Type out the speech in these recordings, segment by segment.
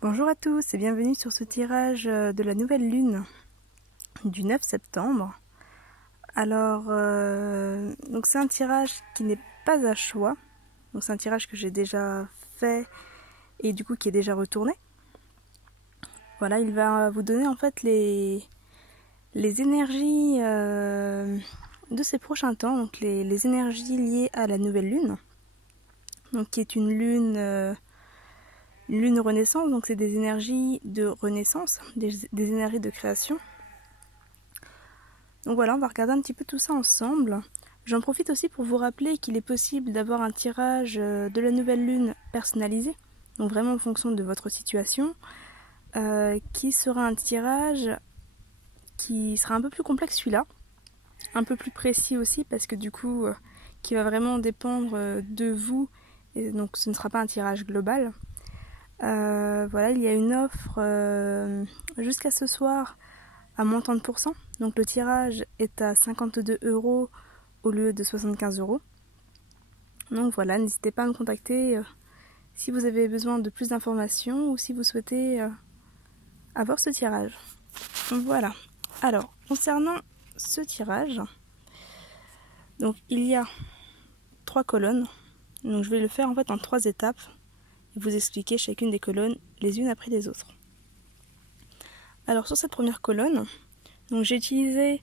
Bonjour à tous et bienvenue sur ce tirage de la nouvelle lune du 9 septembre. Alors, donc c'est un tirage qui n'est pas à choix. Donc c'est un tirage que j'ai déjà fait et du coup qui est déjà retourné. Voilà, il va vous donner en fait les énergies de ces prochains temps, donc les énergies liées à la nouvelle lune. Donc qui est une lune renaissance, donc c'est des énergies de renaissance, des énergies de création. Donc voilà, on va regarder un petit peu tout ça ensemble. J'en profite aussi pour vous rappeler qu'il est possible d'avoir un tirage de la nouvelle lune personnalisé, donc vraiment en fonction de votre situation, qui sera un tirage qui sera un peu plus complexe celui-là, un peu plus précis aussi parce que du coup, qui va vraiment dépendre de vous, et donc ce ne sera pas un tirage global. Voilà, il y a une offre jusqu'à ce soir à moins 30%. Donc le tirage est à 52 € au lieu de 75 €. Donc voilà, n'hésitez pas à me contacter si vous avez besoin de plus d'informations ou si vous souhaitez avoir ce tirage. Donc voilà. Alors, concernant ce tirage, donc il y a 3 colonnes. Donc je vais le faire en fait en 3 étapes et vous expliquer chacune des colonnes les unes après les autres. Alors sur cette première colonne, donc j'ai utilisé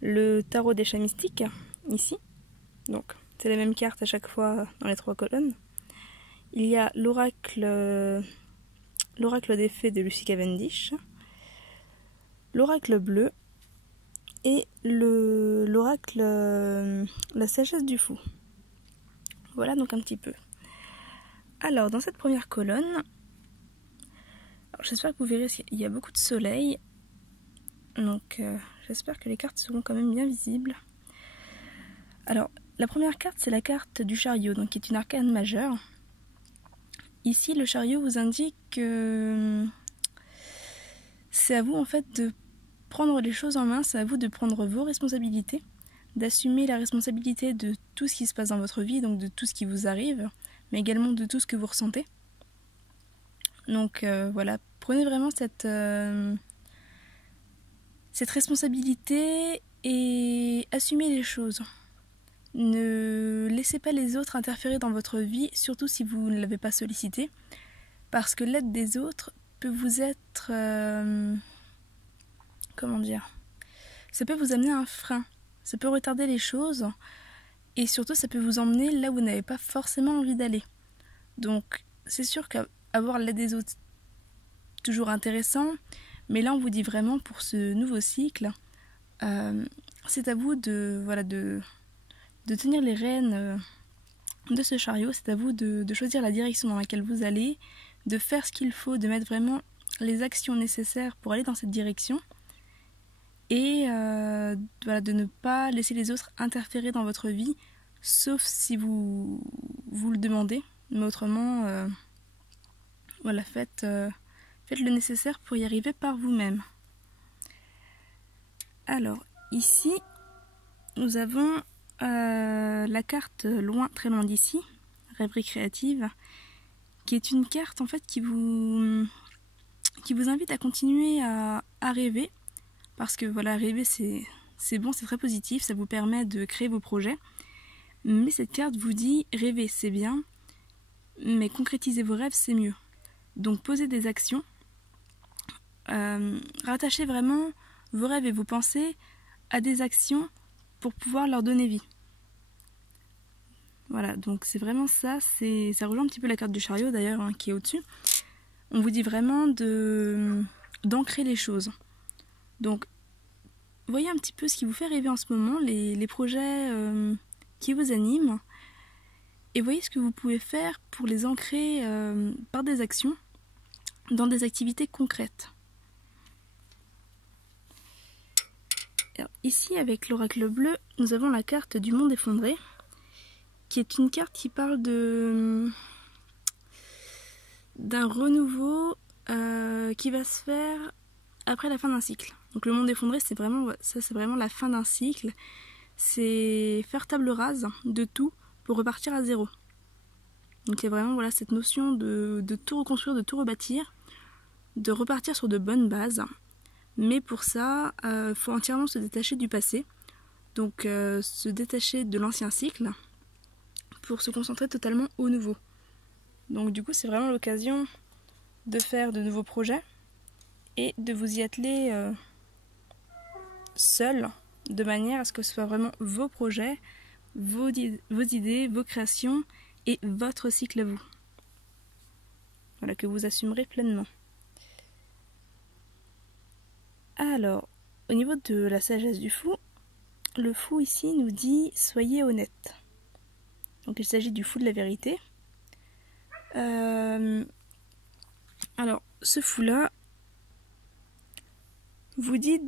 le tarot des chats mystiques ici. Donc c'est la même carte à chaque fois dans les 3 colonnes. Il y a l'oracle des fées de Lucy Cavendish, l'oracle bleu et l'oracle la sagesse du fou. Voilà donc un petit peu. Alors dans cette première colonne, j'espère que vous verrez qu'il y a beaucoup de soleil. Donc j'espère que les cartes seront quand même bien visibles. Alors la première carte c'est la carte du chariot, donc qui est une arcane majeure. Ici le chariot vous indique que c'est à vous en fait de prendre les choses en main, c'est à vous de prendre vos responsabilités, d'assumer la responsabilité de tout ce qui se passe dans votre vie, donc de tout ce qui vous arrive, mais également de tout ce que vous ressentez. Donc voilà, prenez vraiment cette responsabilité et assumez les choses. Ne laissez pas les autres interférer dans votre vie, surtout si vous ne l'avez pas sollicité, parce que l'aide des autres peut vous être... comment dire ? Ça peut vous amener à un frein, ça peut retarder les choses, et surtout ça peut vous emmener là où vous n'avez pas forcément envie d'aller. Donc c'est sûr qu'avoir l'aide des autres, toujours intéressant, mais là on vous dit vraiment pour ce nouveau cycle, c'est à vous de tenir les rênes de ce chariot, c'est à vous de choisir la direction dans laquelle vous allez, de faire ce qu'il faut, de mettre vraiment les actions nécessaires pour aller dans cette direction, et de ne pas laisser les autres interférer dans votre vie, sauf si vous le demandez, mais autrement, faites le nécessaire pour y arriver par vous-même. Alors, ici, nous avons la carte loin, très loin d'ici, rêverie créative, qui est une carte en fait qui vous invite à continuer à rêver, parce que voilà, rêver c'est bon, c'est très positif, ça vous permet de créer vos projets, mais cette carte vous dit rêver c'est bien, mais concrétiser vos rêves c'est mieux. Donc posez des actions, rattachez vraiment vos rêves et vos pensées à des actions pour pouvoir leur donner vie. Voilà, donc c'est vraiment ça, ça rejoint un petit peu la carte du chariot d'ailleurs, hein, qui est au-dessus. On vous dit vraiment d'ancrer les choses. Donc, voyez un petit peu ce qui vous fait rêver en ce moment, les projets qui vous animent, et voyez ce que vous pouvez faire pour les ancrer par des actions dans des activités concrètes. Alors, ici, avec l'oracle bleu, nous avons la carte du monde effondré, qui est une carte qui parle d'un renouveau qui va se faire après la fin d'un cycle. Donc le monde effondré, c'est vraiment la fin d'un cycle. C'est faire table rase de tout pour repartir à zéro. Donc il y a vraiment cette notion de tout reconstruire, de tout rebâtir. de repartir sur de bonnes bases. Mais pour ça, il faut entièrement se détacher du passé, donc se détacher de l'ancien cycle pour se concentrer totalement au nouveau. Donc du coup, c'est vraiment l'occasion de faire de nouveaux projets et de vous y atteler seul, de manière à ce que ce soit vraiment vos projets, vos idées, vos créations et votre cycle à vous. Voilà, que vous assumerez pleinement. Alors, au niveau de la sagesse du fou, le fou ici nous dit « soyez honnête ». Donc il s'agit du fou de la vérité. Alors, ce fou-là vous dit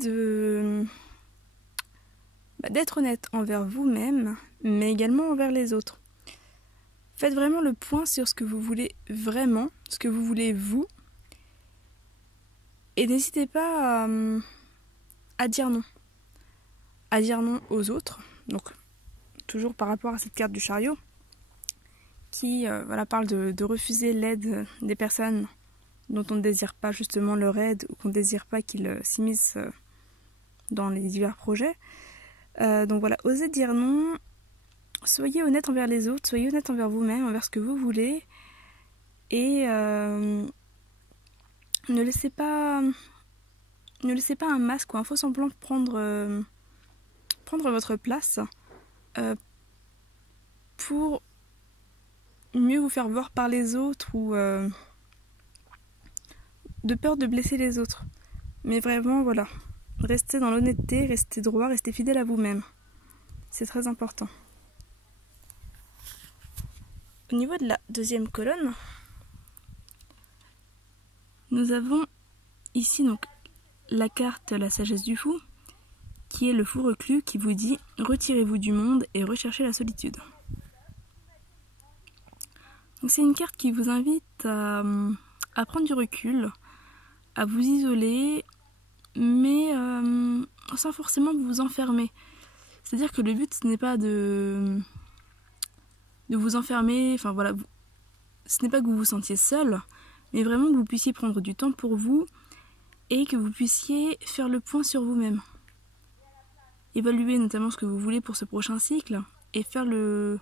d'être honnête envers vous-même, mais également envers les autres. Faites vraiment le point sur ce que vous voulez vraiment, ce que vous voulez vous, et n'hésitez pas à dire non. À dire non aux autres. Donc, toujours par rapport à cette carte du chariot, qui parle de refuser l'aide des personnes dont on ne désire pas justement leur aide, ou qu'on ne désire pas qu'ils s'immiscent dans les divers projets. Donc voilà, osez dire non, soyez honnête envers les autres, soyez honnête envers vous-même, envers ce que vous voulez, et ne laissez pas un masque ou un faux semblant prendre votre place pour mieux vous faire voir par les autres ou de peur de blesser les autres. Mais vraiment, voilà, restez dans l'honnêteté, restez droit, restez fidèle à vous-même. C'est très important. Au niveau de la deuxième colonne, nous avons ici donc la carte La sagesse du fou, qui est le fou reclus qui vous dit « Retirez-vous du monde et recherchez la solitude ». Donc c'est une carte qui vous invite à prendre du recul, à vous isoler, mais sans forcément vous enfermer. C'est-à-dire que le but, ce n'est pas de vous enfermer, enfin voilà, ce n'est pas que vous vous sentiez seul, mais vraiment que vous puissiez prendre du temps pour vous et que vous puissiez faire le point sur vous-même. Évaluer notamment ce que vous voulez pour ce prochain cycle et faire le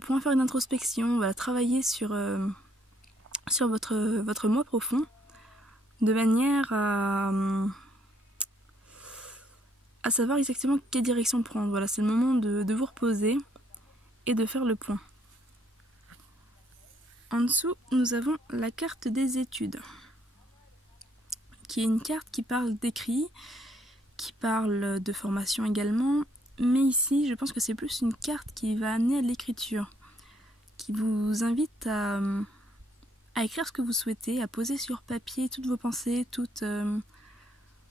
point, faire une introspection, voilà, travailler sur votre moi profond de manière à savoir exactement quelle direction prendre. Voilà, c'est le moment de vous reposer et de faire le point. En dessous, nous avons la carte des études, qui est une carte qui parle d'écrit, qui parle de formation également, mais ici, je pense que c'est plus une carte qui va amener à l'écriture, qui vous invite à écrire ce que vous souhaitez, à poser sur papier toutes vos pensées, toutes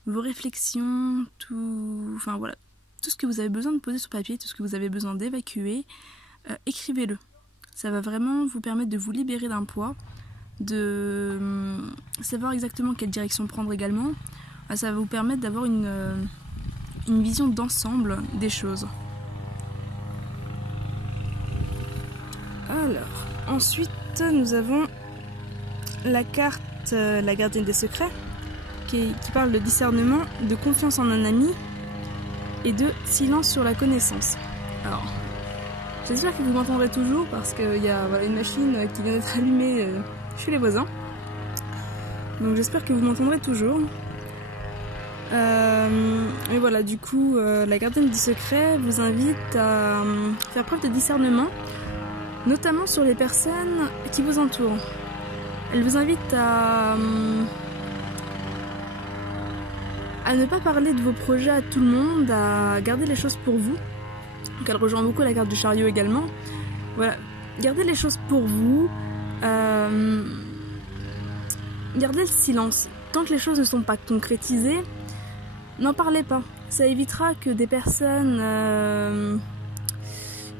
vos réflexions, tout ce que vous avez besoin de poser sur papier, tout ce que vous avez besoin d'évacuer, écrivez-le. Ça va vraiment vous permettre de vous libérer d'un poids, de savoir exactement quelle direction prendre également. Ça va vous permettre d'avoir une vision d'ensemble des choses. Alors, ensuite, nous avons la carte La gardienne des secrets, qui parle de discernement, de confiance en un ami et de silence sur la connaissance. Alors, j'espère que vous m'entendrez toujours parce qu'il y a une machine qui vient d'être allumée chez les voisins. Donc j'espère que vous m'entendrez toujours. Et voilà, du coup, la gardienne du secret vous invite à faire preuve de discernement, notamment sur les personnes qui vous entourent. Elle vous invite à ne pas parler de vos projets à tout le monde, à garder les choses pour vous. Donc elle rejoint beaucoup la carte du chariot également. Voilà, gardez les choses pour vous, gardez le silence. Tant que les choses ne sont pas concrétisées, n'en parlez pas. Ça évitera que des personnes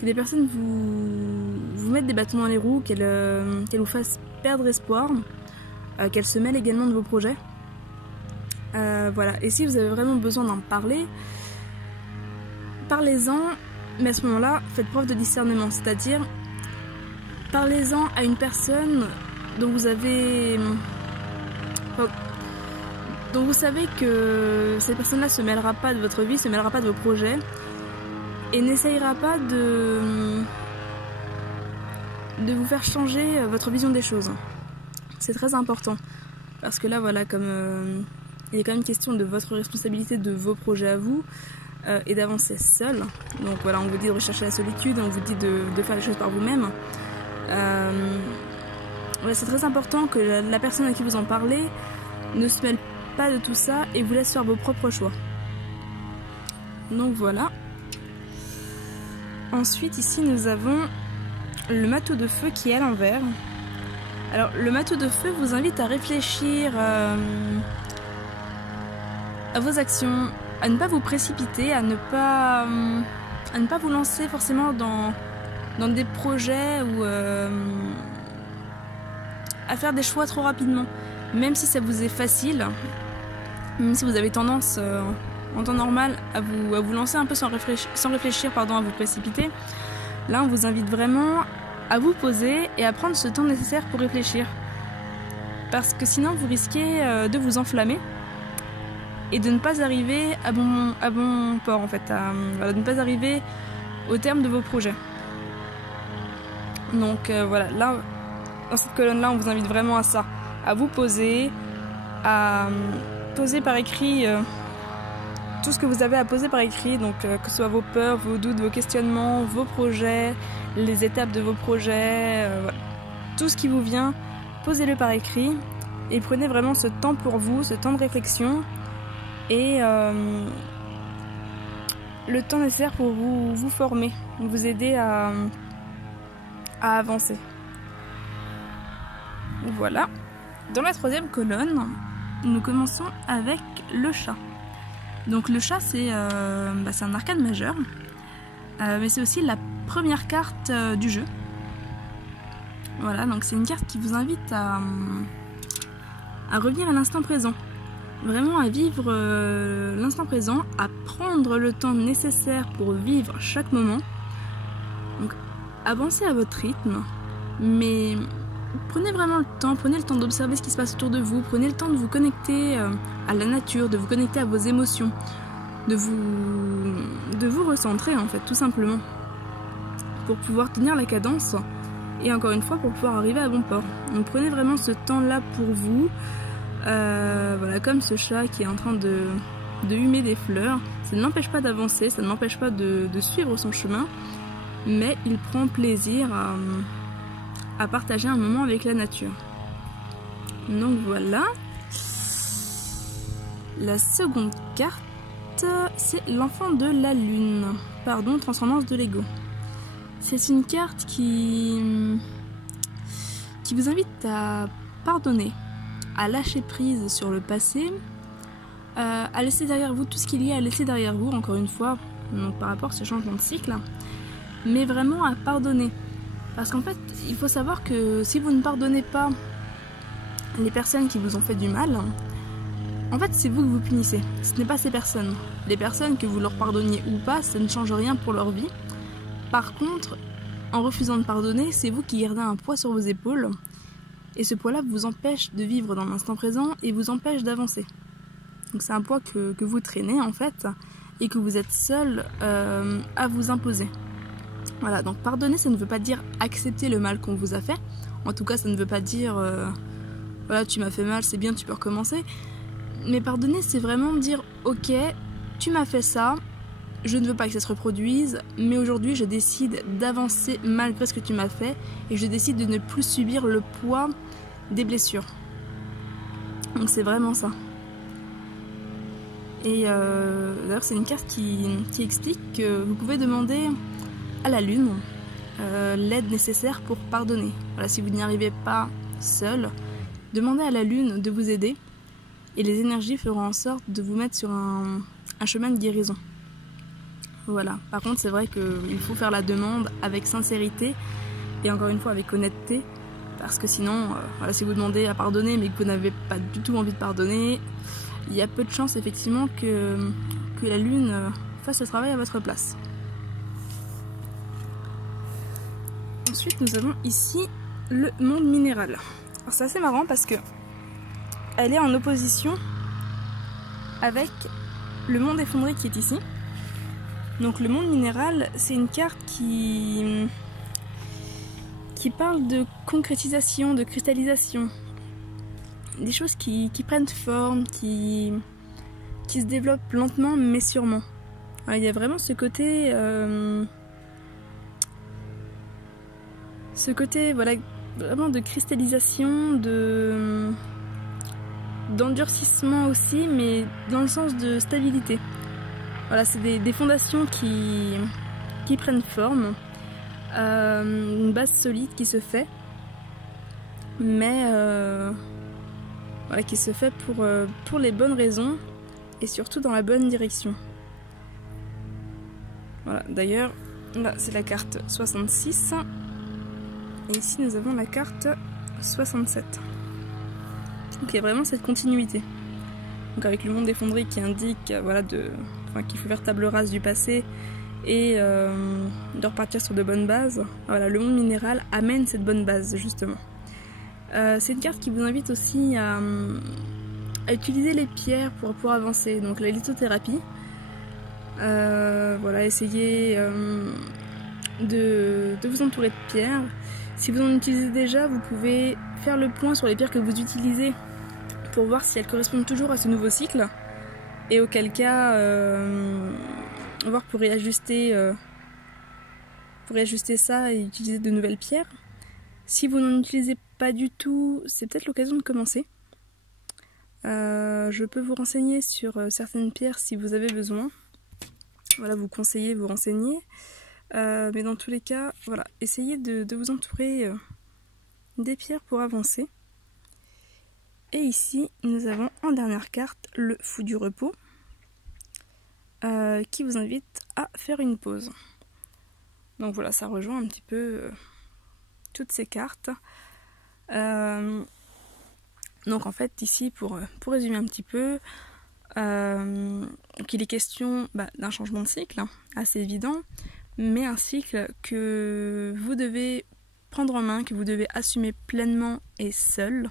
vous mettent des bâtons dans les roues, qu'elles vous fassent perdre espoir, qu'elles se mêlent également de vos projets. Voilà. Et si vous avez vraiment besoin d'en parler, parlez-en, mais à ce moment-là, faites preuve de discernement, c'est-à-dire parlez-en à une personne dont vous avez Donc vous savez que cette personne-là se mêlera pas de votre vie, se mêlera pas de vos projets et n'essayera pas de vous faire changer votre vision des choses. C'est très important parce que là voilà, comme il est quand même question de votre responsabilité, de vos projets à vous et d'avancer seul. Donc voilà, on vous dit de rechercher la solitude, on vous dit de faire les choses par vous-même. Ouais, c'est très important que la personne à qui vous en parlez ne se mêle pas de tout ça et vous laisse faire vos propres choix. Donc voilà. Ensuite ici nous avons le marteau de feu qui est à l'envers. Alors le marteau de feu vous invite à réfléchir à vos actions, à ne pas vous précipiter, à ne pas vous lancer forcément dans des projets ou à faire des choix trop rapidement. Même si ça vous est facile, même si vous avez tendance en temps normal à vous lancer un peu sans réfléchir, à vous précipiter, là on vous invite vraiment à vous poser et à prendre ce temps nécessaire pour réfléchir. Parce que sinon vous risquez de vous enflammer et de ne pas arriver à bon port en fait, de ne pas arriver au terme de vos projets. Donc voilà, là dans cette colonne là on vous invite vraiment à ça, à vous poser, à poser par écrit tout ce que vous avez à poser par écrit, donc que ce soit vos peurs, vos doutes, vos questionnements, vos projets, les étapes de vos projets, voilà. Tout ce qui vous vient, posez-le par écrit et prenez vraiment ce temps pour vous, ce temps de réflexion et le temps nécessaire pour vous former, vous aider à avancer. Voilà. Dans la troisième colonne, nous commençons avec le chat. Donc le chat, c'est un arcane majeur, mais c'est aussi la première carte du jeu. Voilà, donc c'est une carte qui vous invite à revenir à l'instant présent. Vraiment à vivre l'instant présent, à prendre le temps nécessaire pour vivre chaque moment. Donc avancez à votre rythme, mais prenez vraiment le temps d'observer ce qui se passe autour de vous, prenez le temps de vous connecter à la nature, de vous connecter à vos émotions, de vous recentrer en fait, tout simplement, pour pouvoir tenir la cadence et encore une fois pour pouvoir arriver à bon port. Donc prenez vraiment ce temps-là pour vous, voilà, comme ce chat qui est en train de humer des fleurs. Ça ne l'empêche pas d'avancer, ça ne l'empêche pas de suivre son chemin, mais il prend plaisir à partager un moment avec la nature. Donc voilà. La seconde carte, c'est l'enfant de la lune. Pardon, transcendance de l'ego. C'est une carte qui vous invite à pardonner, à lâcher prise sur le passé, à laisser derrière vous tout ce qu'il y a à laisser derrière vous, encore une fois, donc par rapport à ce changement de cycle, mais vraiment à pardonner. Parce qu'en fait, il faut savoir que si vous ne pardonnez pas les personnes qui vous ont fait du mal, en fait, c'est vous que vous punissez. Ce n'est pas ces personnes. Les personnes, que vous leur pardonniez ou pas, ça ne change rien pour leur vie. Par contre, en refusant de pardonner, c'est vous qui gardez un poids sur vos épaules. Et ce poids-là vous empêche de vivre dans l'instant présent et vous empêche d'avancer. Donc c'est un poids que vous traînez en fait et que vous êtes seul à vous imposer. Voilà, donc pardonner, ça ne veut pas dire accepter le mal qu'on vous a fait. En tout cas, ça ne veut pas dire voilà, tu m'as fait mal, c'est bien, tu peux recommencer. Mais pardonner, c'est vraiment dire ok, tu m'as fait ça, je ne veux pas que ça se reproduise, mais aujourd'hui je décide d'avancer malgré ce que tu m'as fait et je décide de ne plus subir le poids des blessures. Donc c'est vraiment ça. Et d'ailleurs c'est une carte qui explique que vous pouvez demander à la lune l'aide nécessaire pour pardonner. Voilà, si vous n'y arrivez pas seul, demandez à la lune de vous aider et les énergies feront en sorte de vous mettre sur un chemin de guérison. Voilà. Par contre, c'est vrai qu'il faut faire la demande avec sincérité et encore une fois avec honnêteté, parce que sinon, voilà, si vous demandez à pardonner mais que vous n'avez pas du tout envie de pardonner, il y a peu de chances effectivement que la lune fasse le travail à votre place. Ensuite, nous avons ici le monde minéral. Alors c'est assez marrant parce que elle est en opposition avec le monde effondré qui est ici. Donc le monde minéral, c'est une carte qui parle de concrétisation, de cristallisation. Des choses qui prennent forme, qui se développent lentement mais sûrement. Alors, il y a vraiment ce côté voilà, vraiment de cristallisation, d'endurcissement aussi, mais dans le sens de stabilité. Voilà, c'est des fondations qui prennent forme, une base solide qui se fait, mais voilà, qui se fait pour les bonnes raisons et surtout dans la bonne direction. Voilà, d'ailleurs, là c'est la carte 66 et ici nous avons la carte 67. Donc il y a vraiment cette continuité. Donc avec le monde effondré qui indique voilà, qu'il faut faire table rase du passé et de repartir sur de bonnes bases. Voilà, le monde minéral amène cette bonne base justement. C'est une carte qui vous invite aussi à utiliser les pierres pour avancer. Donc la lithothérapie. Voilà, essayez de vous entourer de pierres. Si vous en utilisez déjà, vous pouvez faire le point sur les pierres que vous utilisez pour voir si elles correspondent toujours à ce nouveau cycle. Et auquel cas, voir pour réajuster ça et utiliser de nouvelles pierres. Si vous n'en utilisez pas du tout, c'est peut-être l'occasion de commencer. Je peux vous renseigner sur certaines pierres si vous avez besoin. Voilà, vous conseillez, vous renseigner. Mais dans tous les cas, voilà, essayez de vous entourer des pierres pour avancer. Et ici, nous avons en dernière carte le fou du repos qui vous invite à faire une pause. Donc voilà, ça rejoint un petit peu toutes ces cartes. Donc en fait, ici, pour résumer un petit peu, donc il est question d'un changement de cycle, hein, assez évident, mais un cycle que vous devez prendre en main, que vous devez assumer pleinement et seul.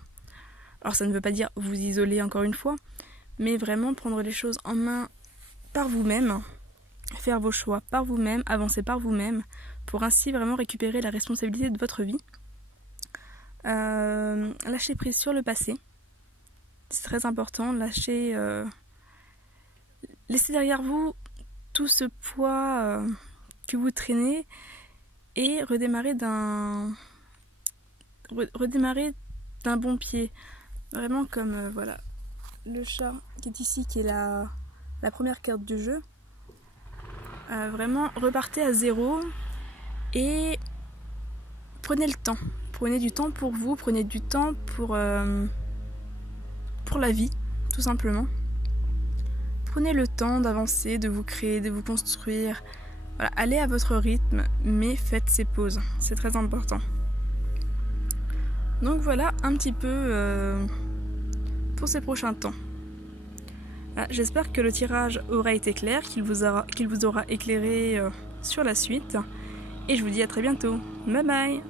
Alors ça ne veut pas dire vous isoler encore une fois, mais vraiment prendre les choses en main par vous-même, faire vos choix par vous-même, avancer par vous-même, pour ainsi vraiment récupérer la responsabilité de votre vie. Lâcher prise sur le passé, c'est très important, laissez derrière vous tout ce poids que vous traînez et redémarrer d'un bon pied. Vraiment comme voilà, le chat qui est ici, qui est la première carte du jeu. Vraiment repartez à zéro et prenez le temps. Prenez du temps pour vous, prenez du temps pour la vie, tout simplement. Prenez le temps d'avancer, de vous créer, de vous construire. Voilà, allez à votre rythme, mais faites ces pauses. C'est très important. Donc voilà un petit peu pour ces prochains temps. J'espère que le tirage aura été clair, qu'il vous aura éclairé sur la suite. Et je vous dis à très bientôt. Bye bye!